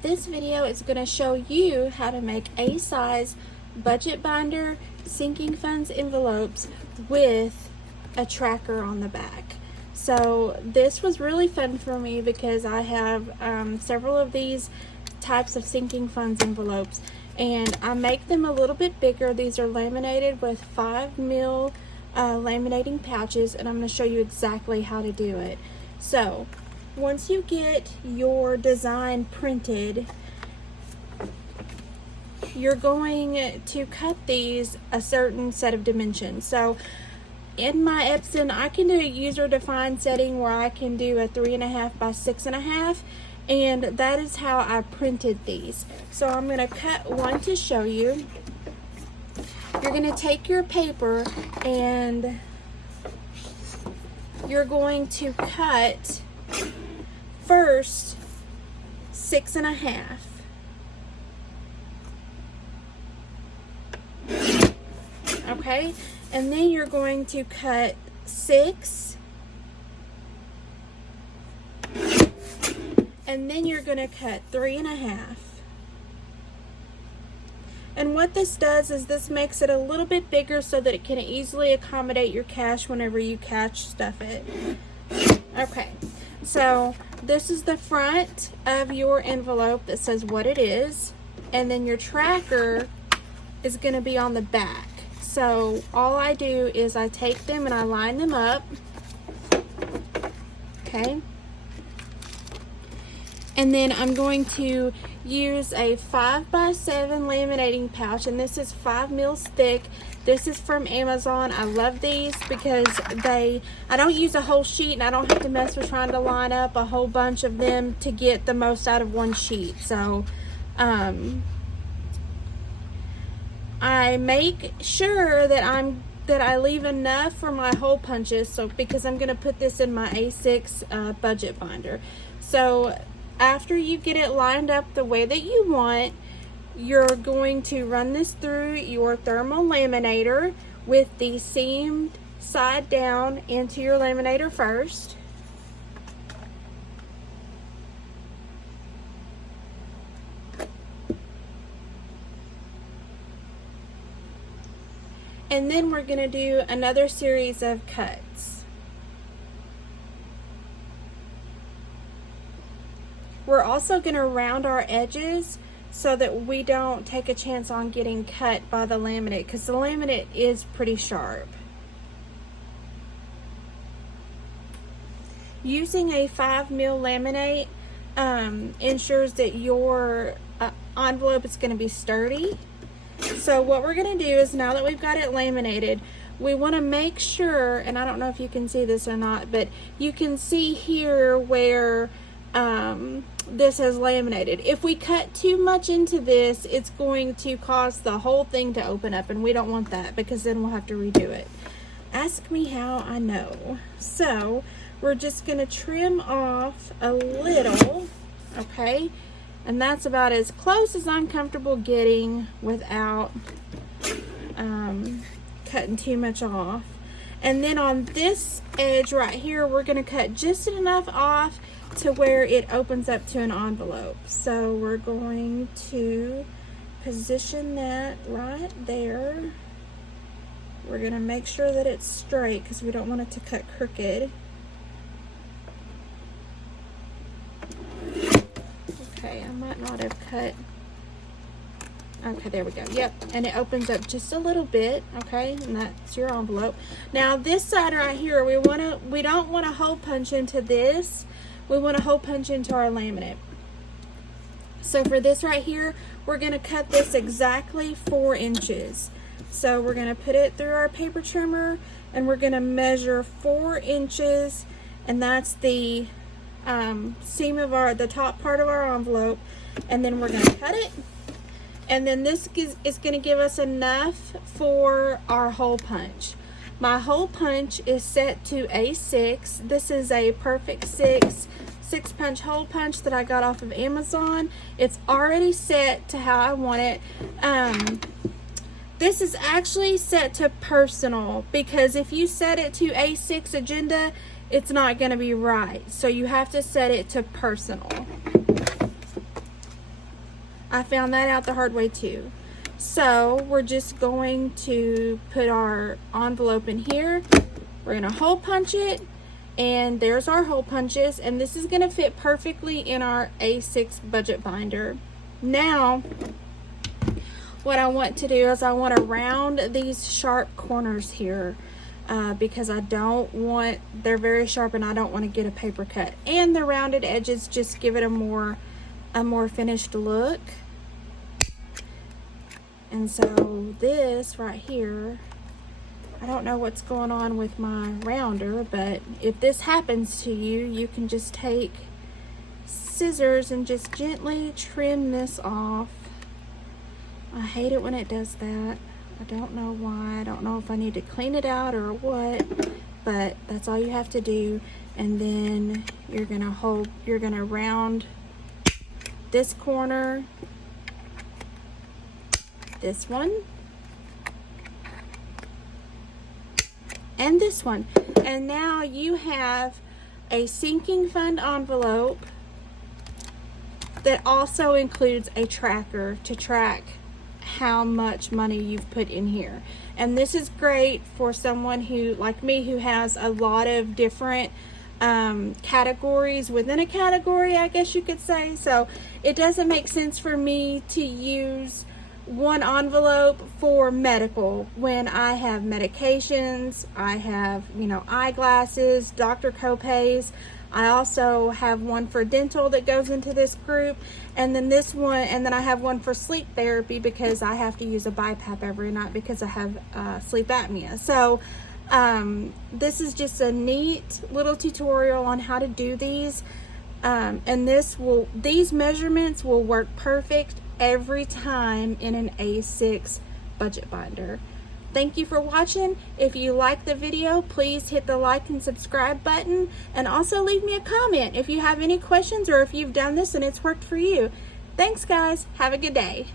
This video is going to show you how to make A-size budget binder sinking funds envelopes with a tracker on the back. So this was really fun for me because I have several of these types of sinking funds envelopes, and I make them a little bit bigger. These are laminated with 5mm laminating pouches, and I'm going to show you exactly how to do it. So once you get your design printed, you're going to cut these a certain set of dimensions. So in my Epson, I can do a user-defined setting where I can do a 3.5 by 6.5, and that is how I printed these. So I'm going to cut one to show you. You're going to take your paper and you're going to cut first 6.5. Okay, and then you're going to cut 6, and then you're going to cut 3.5. And what this does is this makes it a little bit bigger so that it can easily accommodate your cash whenever you cash stuff it. Okay, so this is the front of your envelope that says what it is, and then your tracker is going to be on the back. So all I do is I take them and I line them up, okay, and then I'm going to use a 5 by 7 laminating pouch, and this is 5mm thick. This is from Amazon. I love these because I don't use a whole sheet, and I don't have to mess with trying to line up a whole bunch of them to get the most out of one sheet. So I make sure that I leave enough for my hole punches, so because I'm going to put this in my A6 budget binder. So after you get it lined up the way that you want, you're going to run this through your thermal laminator with the seamed side down into your laminator first. And then we're going to do another series of cuts. We're also going to round our edges so that we don't take a chance on getting cut by the laminate, because the laminate is pretty sharp. Using a 5mm laminate ensures that your envelope is going to be sturdy. So what we're going to do is, now that we've got it laminated, we want to make sure, and I don't know if you can see this or not, but you can see here where this has laminated. If we cut too much into this, it's going to cause the whole thing to open up, and we don't want that because then we'll have to redo it. Ask me how I know. So we're just going to trim off a little, okay? And that's about as close as I'm comfortable getting without cutting too much off. And then on this edge right here, we're going to cut just enough off to where it opens up to an envelope. So we're going to position that right there. We're going to make sure that it's straight because we don't want it to cut crooked. Okay, I might not have cut. Okay, there we go. Yep, and it opens up just a little bit. Okay, and that's your envelope. Now this side right here, we don't want to hole punch into this. We want to hole punch into our laminate. So for this right here, we're going to cut this exactly 4 inches. So we're going to put it through our paper trimmer, and we're going to measure 4 inches, and that's the seam of the top part of our envelope. And then we're going to cut it, and then this is going to give us enough for our hole punch. My hole punch is set to A6. This is a Perfect 6 punch hole punch that I got off of Amazon. It's already set to how I want it. This is actually set to personal, because if you set it to A6 agenda, it's not going to be right. So you have to set it to personal. I found that out the hard way too. So we're just going to put our envelope in here. We're gonna hole punch it, and there's our hole punches, and this is gonna fit perfectly in our A6 budget binder. Now, what I want to do is I want to round these sharp corners here because I don't want, they're very sharp and I don't want to get a paper cut. And the rounded edges just give it a more finished look. And so this right here, I don't know what's going on with my rounder, but if this happens to you, you can just take scissors and just gently trim this off. I hate it when it does that. I don't know why. I don't know if I need to clean it out or what, but that's all you have to do. And then you're gonna round this corner, this one, and this one. And now you have a sinking fund envelope that also includes a tracker to track how much money you've put in here. And this is great for someone who, like me, who has a lot of different categories within a category, I guess you could say. So it doesn't make sense for me to use one envelope for medical when I have medications, I have, you know, eyeglasses, doctor copays. I also have one for dental that goes into this group, and then this one, and then I have one for sleep therapy because I have to use a BiPAP every night because I have sleep apnea. So this is just a neat little tutorial on how to do these, and these measurements will work perfect every time in an A6 budget binder. Thank you for watching. If you like the video, please hit the like and subscribe button, and also leave me a comment if you have any questions or if you've done this and it's worked for you. Thanks guys, have a good day.